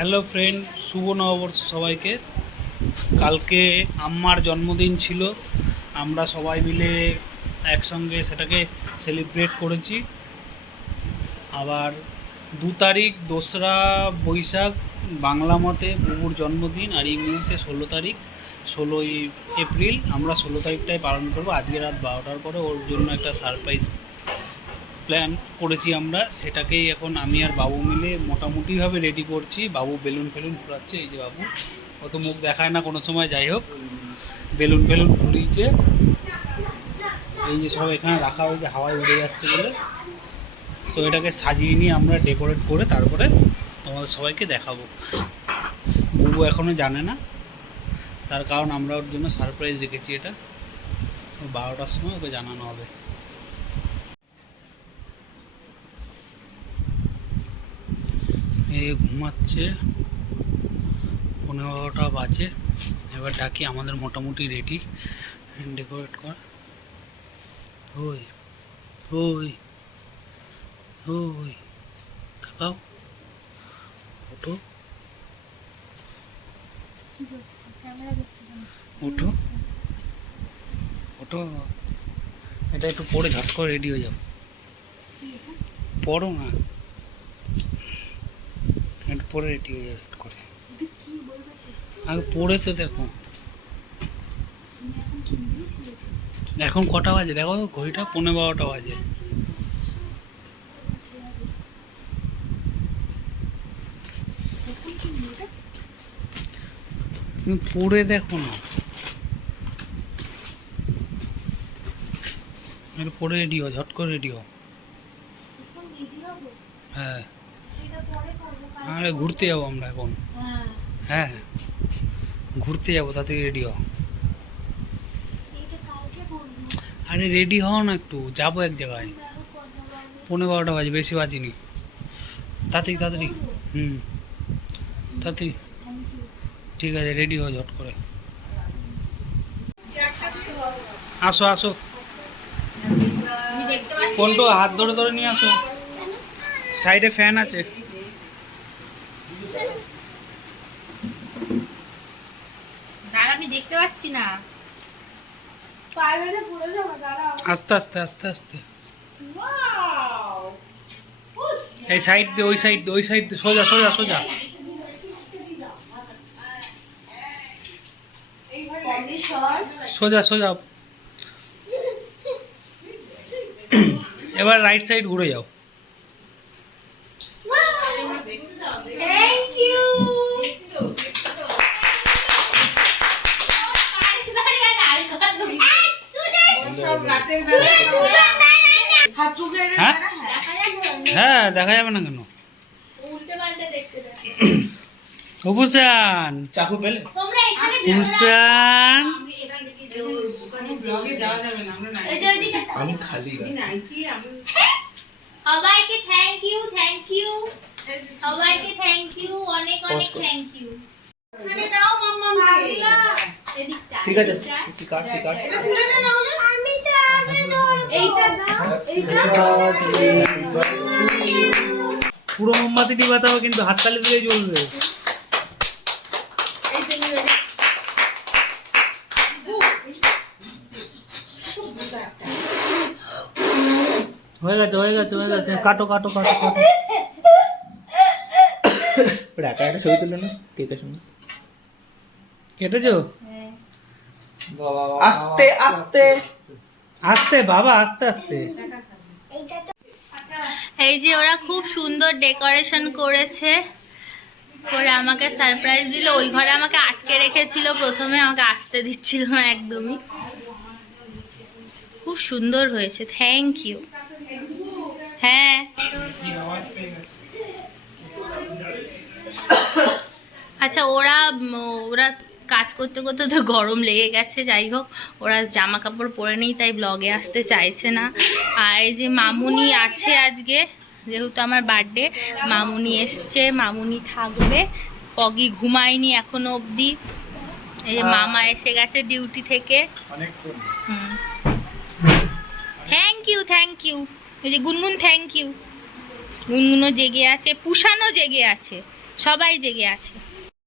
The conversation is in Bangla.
হ্যালো ফ্রেন্ড, শুভ নববর্ষ সবাইকে। কালকে আম্মার জন্মদিন ছিল, আমরা সবাই মিলে একসঙ্গে সেটাকে সেলিব্রেট করেছি। আবার 2 তারিখ 2রা বৈশাখ বাংলা মতে বুবুর জন্মদিন, আর ইংলিশে 16 তারিখ 16ই এপ্রিল। আমরা 16 তারিখটাই পালন করবো। আজকে রাত 12টার পরে ওর জন্য একটা সারপ্রাইজ প্ল্যান করেছি আমরা, সেটাকেই এখন আমি আর বাবু মিলে মোটামুটিভাবে রেডি করছি। বাবু বেলুন ফেলুন ফুরাচ্ছে, এই যে বাবু অত মুখ দেখায় না কোনো সময়, যাই হোক বেলুন ফেলুন ফুরিয়েছে। এই যে সব এখানে রাখা হয়েছে হাওয়ায় উড়ে যাচ্ছে বলে, তো এটাকে সাজিয়ে নিয়ে আমরা ডেকোরেট করে তারপরে তোমাদের সবাইকে দেখাবো। বুবু এখনও জানে না, তার কারণ আমরা ওর জন্য সারপ্রাইজ রেখেছি। এটা 12টার সময় ওকে জানানো হবে। ঘুমাচ্ছে, 11:15 বাজে। এবার ডাকি, আমাদের মোটামুটি রেডি ডেকোরেট করা। ওই ওই ওই তাকাও, ওঠো ওঠো ওঠো, এটা একটু পরে ঝট করে রেডি হয়ে যাও। পড়ো না, একটু পরে রেডি হয়ে যাও ঝট করে। আগে পড়ে তো দেখো। এখন কটা বাজে দেখো, ঘড়িটা 11:15 বাজে। তুমি পড়ে দেখো না, একটু পরে রেডি হও, ঝট করে রেডি হও। হ্যাঁ, আরে ঘুরতে যাবো আমরা এখন। হ্যাঁ ঘুরতে যাবো, তাড়াতাড়ি রেডি হও। আরে রেডি হও না একটু, যাবো এক জায়গায়। 11:15 বাজে, বেশি বাজিনি। তাড়াতাড়ি তাড়াতাড়ি, তাড়াতাড়ি। ঠিক আছে, রেডি হও ঝট করে। আসো আসো, কোনটো হাত ধরে ধরে নিয়ে আসো, সাইডে ফ্যান আছে। আমি দেখতে পাচ্ছি না। আস্তে আস্তে আস্তে আস্তে, এই সাইড দিয়ে, ওই সাইড দিয়ে, ওই সাইড দিয়ে, সোজা সোজা সোজা। সোজা সোজা, এবার রাইট সাইড ঘুরে যাও। হ্যাঁ দেখা যাবে না কেন? হুসেন চাকু পেলে, হুসেন আমি খালি সবাইকে থ্যাংক ইউ, থ্যাংক ইউ সবাইকে, থ্যাংক ইউ, অনেক অনেক থ্যাংক ইউ। ঠিক আছে, কাট কাট। পুরো মোমবাতি নিভাতে হবে, কিন্তু হাততালি দিয়ে জ্বলবে। হয়ে গেছে হয়ে গেছে হয়ে গেছে, কাটো কাটো কাটো কাটো। একা একটা ছবি তুলে না কেকের সঙ্গে। কেটেছো? আস্তে আস্তে আস্তে বাবা, আস্তে আস্তে। এই যে ওরা খুব সুন্দর ডেকোরেশন করেছে, করে আমাকে সারপ্রাইজ দিল। ওই ঘরে আমাকে আটকে রেখেছিল, প্রথমে আমাকে আসতে দিচ্ছিল না একদমই। খুব সুন্দর হয়েছে, থ্যাংক ইউ। হ্যাঁ আচ্ছা, ওরা কাজ করতে করতে তো গরম লেগে গেছে। যাই হোক, ওরা জামা কাপড় পরে নেই, তাই ব্লগে আসতে চাইছে না। আর এই যে মামুনি আছে আজকে, যেহেতু আমার বার্থডে, মামুনি এসছে, মামুনি থাকবে। পগি ঘুমায়নি এখনো অবধি। এই যে মামা এসে গেছে ডিউটি থেকে। Thank you thank you. এই যে গুনগুন থ্যাংক ইউ। গুনগুনও জেগে আছে, পুষানো জেগে আছে। সবাই জেগে আছে।